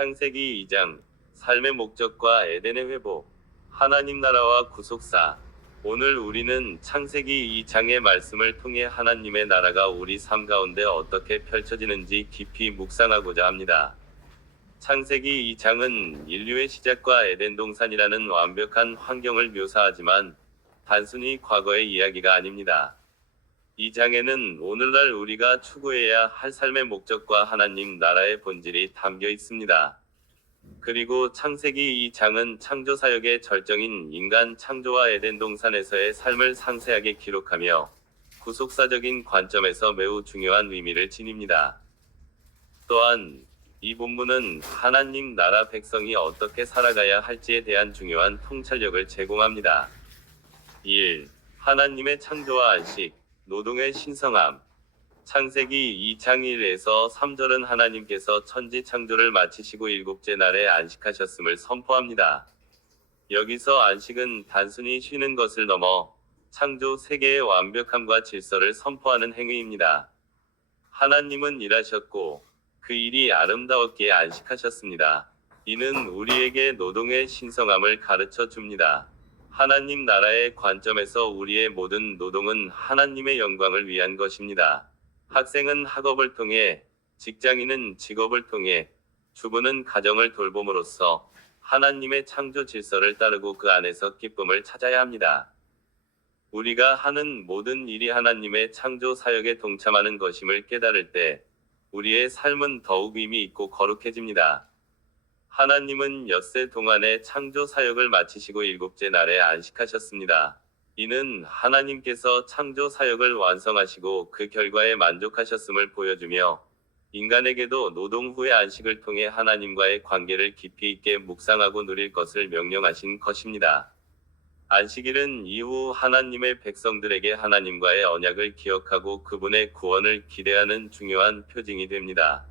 창세기 2장, 삶의 목적과 에덴의 회복, 하나님 나라와 구속사. 오늘 우리는 창세기 2장의 말씀을 통해 하나님의 나라가 우리 삶 가운데 어떻게 펼쳐지는지 깊이 묵상하고자 합니다. 창세기 2장은 인류의 시작과 에덴 동산이라는 완벽한 환경을 묘사하지만 단순히 과거의 이야기가 아닙니다. 이 장에는 오늘날 우리가 추구해야 할 삶의 목적과 하나님 나라의 본질이 담겨 있습니다. 그리고 창세기 이 장은 창조 사역의 절정인 인간 창조와 에덴 동산에서의 삶을 상세하게 기록하며 구속사적인 관점에서 매우 중요한 의미를 지닙니다. 또한 이 본문은 하나님 나라 백성이 어떻게 살아가야 할지에 대한 중요한 통찰력을 제공합니다. 1. 하나님의 창조와 안식, 노동의 신성함. 창세기 2장 1에서 3절은 하나님께서 천지 창조를 마치시고 일곱째 날에 안식하셨음을 선포합니다. 여기서 안식은 단순히 쉬는 것을 넘어 창조 세계의 완벽함과 질서를 선포하는 행위입니다. 하나님은 일하셨고 그 일이 아름다웠기에 안식하셨습니다. 이는 우리에게 노동의 신성함을 가르쳐 줍니다. 하나님 나라의 관점에서 우리의 모든 노동은 하나님의 영광을 위한 것입니다. 학생은 학업을 통해, 직장인은 직업을 통해, 주부는 가정을 돌봄으로써 하나님의 창조 질서를 따르고 그 안에서 기쁨을 찾아야 합니다. 우리가 하는 모든 일이 하나님의 창조 사역에 동참하는 것임을 깨달을 때 우리의 삶은 더욱 의미 있고 거룩해집니다. 하나님은 엿새 동안의 창조 사역을 마치시고 일곱째 날에 안식하셨습니다. 이는 하나님께서 창조 사역을 완성하시고 그 결과에 만족하셨음을 보여주며 인간에게도 노동 후의 안식을 통해 하나님과의 관계를 깊이 있게 묵상하고 누릴 것을 명령하신 것입니다. 안식일은 이후 하나님의 백성들에게 하나님과의 언약을 기억하고 그분의 구원을 기대하는 중요한 표징이 됩니다.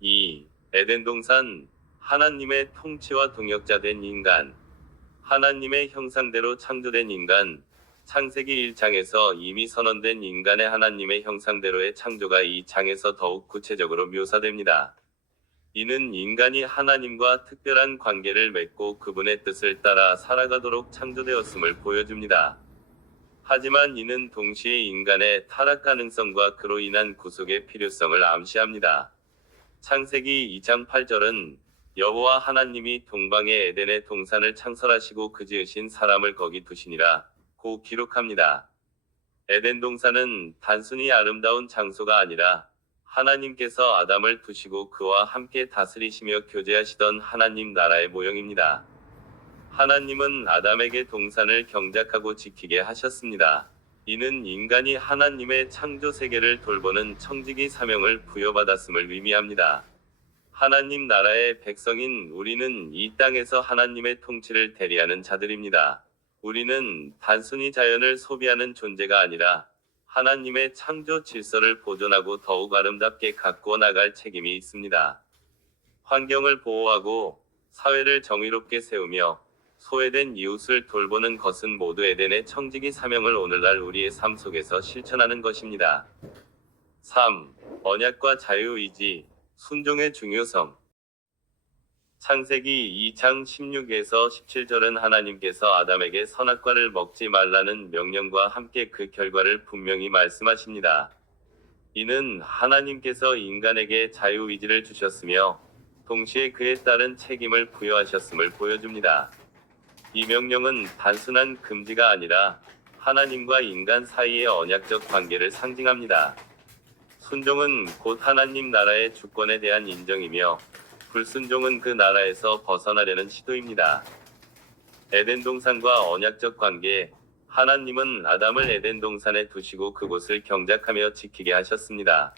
2. 에덴 동산, 하나님의 통치와 동역자 된 인간. 하나님의 형상대로 창조된 인간. 창세기 1장에서 이미 선언된 인간의 하나님의 형상대로의 창조가 이 장에서 더욱 구체적으로 묘사됩니다. 이는 인간이 하나님과 특별한 관계를 맺고 그분의 뜻을 따라 살아가도록 창조되었음을 보여줍니다. 하지만 이는 동시에 인간의 타락 가능성과 그로 인한 구속의 필요성을 암시합니다. 창세기 2장 8절은 여호와 하나님이 동방의 에덴의 동산을 창설하시고 그 지으신 사람을 거기 두시니라 고 기록합니다. 에덴 동산은 단순히 아름다운 장소가 아니라 하나님께서 아담을 두시고 그와 함께 다스리시며 교제하시던 하나님 나라의 모형입니다. 하나님은 아담에게 동산을 경작하고 지키게 하셨습니다. 이는 인간이 하나님의 창조 세계를 돌보는 청지기 사명을 부여받았음을 의미합니다. 하나님 나라의 백성인 우리는 이 땅에서 하나님의 통치를 대리하는 자들입니다. 우리는 단순히 자연을 소비하는 존재가 아니라 하나님의 창조 질서를 보존하고 더욱 아름답게 가꾸어 나갈 책임이 있습니다. 환경을 보호하고 사회를 정의롭게 세우며 소외된 이웃을 돌보는 것은 모두 에덴의 청지기 사명을 오늘날 우리의 삶 속에서 실천하는 것입니다. 3. 언약과 자유의지, 순종의 중요성. 창세기 2장 16에서 17절은 하나님께서 아담에게 선악과를 먹지 말라는 명령과 함께 그 결과를 분명히 말씀하십니다. 이는 하나님께서 인간에게 자유의지를 주셨으며 동시에 그에 따른 책임을 부여하셨음을 보여줍니다. 이 명령은 단순한 금지가 아니라 하나님과 인간 사이의 언약적 관계를 상징합니다. 순종은 곧 하나님 나라의 주권에 대한 인정이며 불순종은 그 나라에서 벗어나려는 시도입니다. 에덴 동산과 언약적 관계. 하나님은 아담을 에덴 동산에 두시고 그곳을 경작하며 지키게 하셨습니다.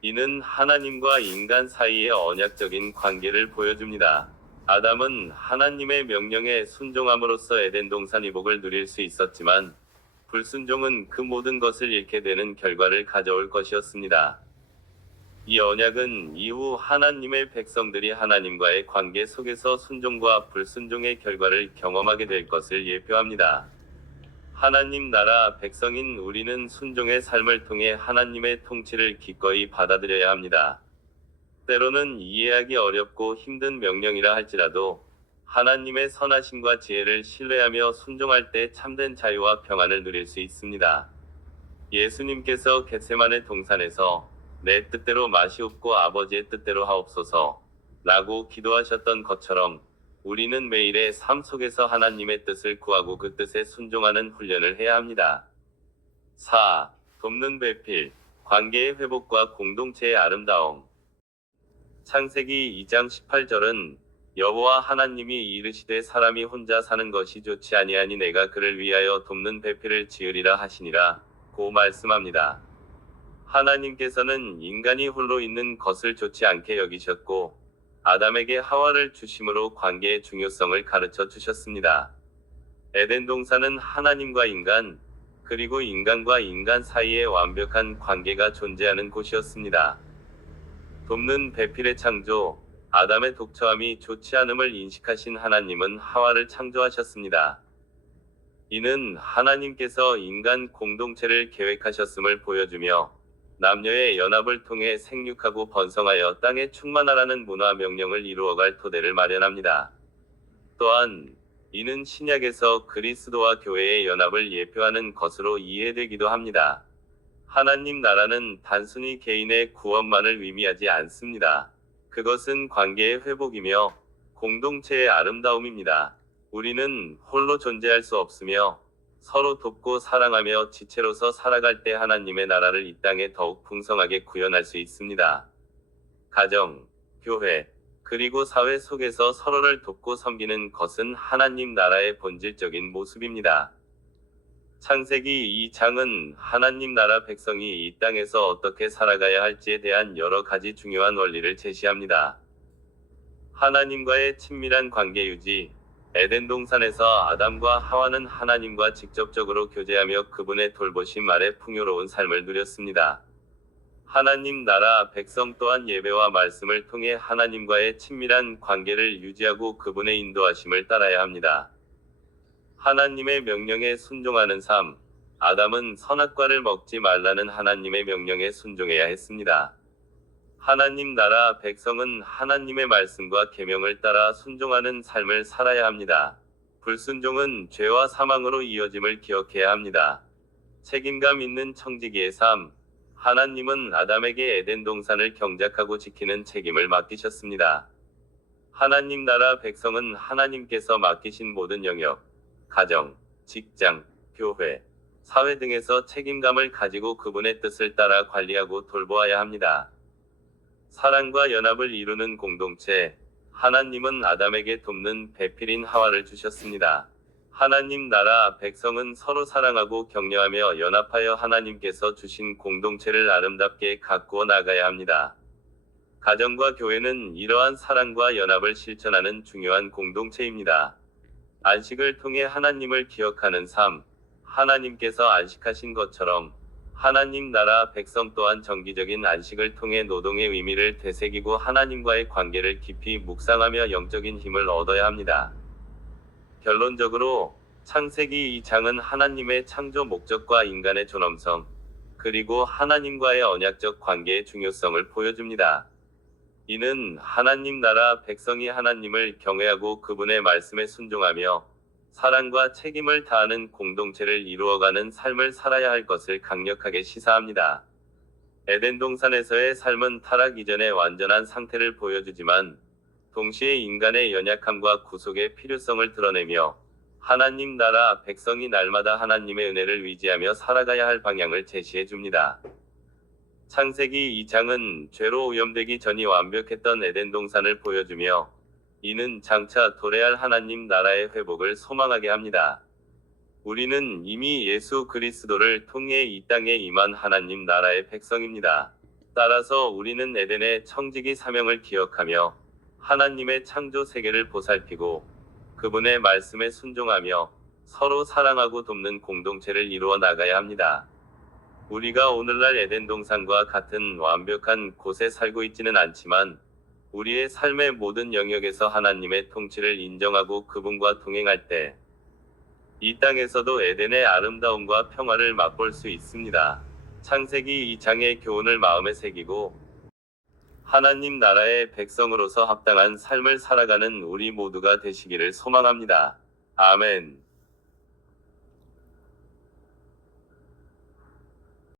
이는 하나님과 인간 사이의 언약적인 관계를 보여줍니다. 아담은 하나님의 명령에 순종함으로써 에덴 동산 이복을 누릴 수 있었지만 불순종은 그 모든 것을 잃게 되는 결과를 가져올 것이었습니다. 이 언약은 이후 하나님의 백성들이 하나님과의 관계 속에서 순종과 불순종의 결과를 경험하게 될 것을 예표합니다. 하나님 나라 백성인 우리는 순종의 삶을 통해 하나님의 통치를 기꺼이 받아들여야 합니다. 때로는 이해하기 어렵고 힘든 명령이라 할지라도 하나님의 선하심과 지혜를 신뢰하며 순종할 때 참된 자유와 평안을 누릴 수 있습니다. 예수님께서 겟세마네 동산에서 내 뜻대로 마시옵고 아버지의 뜻대로 하옵소서 라고 기도하셨던 것처럼 우리는 매일의 삶 속에서 하나님의 뜻을 구하고 그 뜻에 순종하는 훈련을 해야 합니다. 4. 돕는 배필, 관계의 회복과 공동체의 아름다움. 창세기 2장 18절은 여호와 하나님이 이르시되 사람이 혼자 사는 것이 좋지 아니하니 내가 그를 위하여 돕는 배필을 지으리라 하시니라 고 말씀합니다. 하나님께서는 인간이 홀로 있는 것을 좋지 않게 여기셨고 아담에게 하와를 주심으로 관계의 중요성을 가르쳐 주셨습니다. 에덴 동산은 하나님과 인간, 그리고 인간과 인간 사이에 완벽한 관계가 존재하는 곳이었습니다. 돕는 배필의 창조, 아담의 독처함이 좋지 않음을 인식하신 하나님은 하와를 창조하셨습니다. 이는 하나님께서 인간 공동체를 계획하셨음을 보여주며 남녀의 연합을 통해 생육하고 번성하여 땅에 충만하라는 문화 명령을 이루어갈 토대를 마련합니다. 또한 이는 신약에서 그리스도와 교회의 연합을 예표하는 것으로 이해되기도 합니다. 하나님 나라는 단순히 개인의 구원만을 의미하지 않습니다. 그것은 관계의 회복이며 공동체의 아름다움입니다. 우리는 홀로 존재할 수 없으며 서로 돕고 사랑하며 지체로서 살아갈 때 하나님의 나라를 이 땅에 더욱 풍성하게 구현할 수 있습니다. 가정, 교회, 그리고 사회 속에서 서로를 돕고 섬기는 것은 하나님 나라의 본질적인 모습입니다. 창세기 2장은 하나님 나라 백성이 이 땅에서 어떻게 살아가야 할지에 대한 여러 가지 중요한 원리를 제시합니다. 하나님과의 친밀한 관계 유지. 에덴 동산에서 아담과 하와는 하나님과 직접적으로 교제하며 그분의 돌보심 아래 풍요로운 삶을 누렸습니다. 하나님 나라 백성 또한 예배와 말씀을 통해 하나님과의 친밀한 관계를 유지하고 그분의 인도하심을 따라야 합니다. 하나님의 명령에 순종하는 삶. 아담은 선악과를 먹지 말라는 하나님의 명령에 순종해야 했습니다. 하나님 나라 백성은 하나님의 말씀과 계명을 따라 순종하는 삶을 살아야 합니다. 불순종은 죄와 사망으로 이어짐을 기억해야 합니다. 책임감 있는 청지기의 삶. 하나님은 아담에게 에덴 동산을 경작하고 지키는 책임을 맡기셨습니다. 하나님 나라 백성은 하나님께서 맡기신 모든 영역, 가정, 직장, 교회, 사회 등에서 책임감을 가지고 그분의 뜻을 따라 관리하고 돌보아야 합니다. 사랑과 연합을 이루는 공동체. 하나님은 아담에게 돕는 배필인 하와를 주셨습니다. 하나님 나라 백성은 서로 사랑하고 격려하며 연합하여 하나님께서 주신 공동체를 아름답게 가꾸어 나가야 합니다. 가정과 교회는 이러한 사랑과 연합을 실천하는 중요한 공동체입니다. 안식을 통해 하나님을 기억하는 삶. 하나님께서 안식하신 것처럼 하나님 나라 백성 또한 정기적인 안식을 통해 노동의 의미를 되새기고 하나님과의 관계를 깊이 묵상하며 영적인 힘을 얻어야 합니다. 결론적으로 창세기 2장은 하나님의 창조 목적과 인간의 존엄성, 그리고 하나님과의 언약적 관계의 중요성을 보여줍니다. 이는 하나님 나라 백성이 하나님을 경외하고 그분의 말씀에 순종하며 사랑과 책임을 다하는 공동체를 이루어가는 삶을 살아야 할 것을 강력하게 시사합니다. 에덴 동산에서의 삶은 타락 이전의 완전한 상태를 보여주지만 동시에 인간의 연약함과 구속의 필요성을 드러내며 하나님 나라 백성이 날마다 하나님의 은혜를 의지하며 살아가야 할 방향을 제시해 줍니다. 창세기 2장은 죄로 오염되기 전이 완벽했던 에덴 동산을 보여주며 이는 장차 도래할 하나님 나라의 회복을 소망하게 합니다. 우리는 이미 예수 그리스도를 통해 이 땅에 임한 하나님 나라의 백성입니다. 따라서 우리는 에덴의 청지기 사명을 기억하며 하나님의 창조 세계를 보살피고 그분의 말씀에 순종하며 서로 사랑하고 돕는 공동체를 이루어 나가야 합니다. 우리가 오늘날 에덴 동산과 같은 완벽한 곳에 살고 있지는 않지만 우리의 삶의 모든 영역에서 하나님의 통치를 인정하고 그분과 동행할 때 이 땅에서도 에덴의 아름다움과 평화를 맛볼 수 있습니다. 창세기 2장의 교훈을 마음에 새기고 하나님 나라의 백성으로서 합당한 삶을 살아가는 우리 모두가 되시기를 소망합니다. 아멘.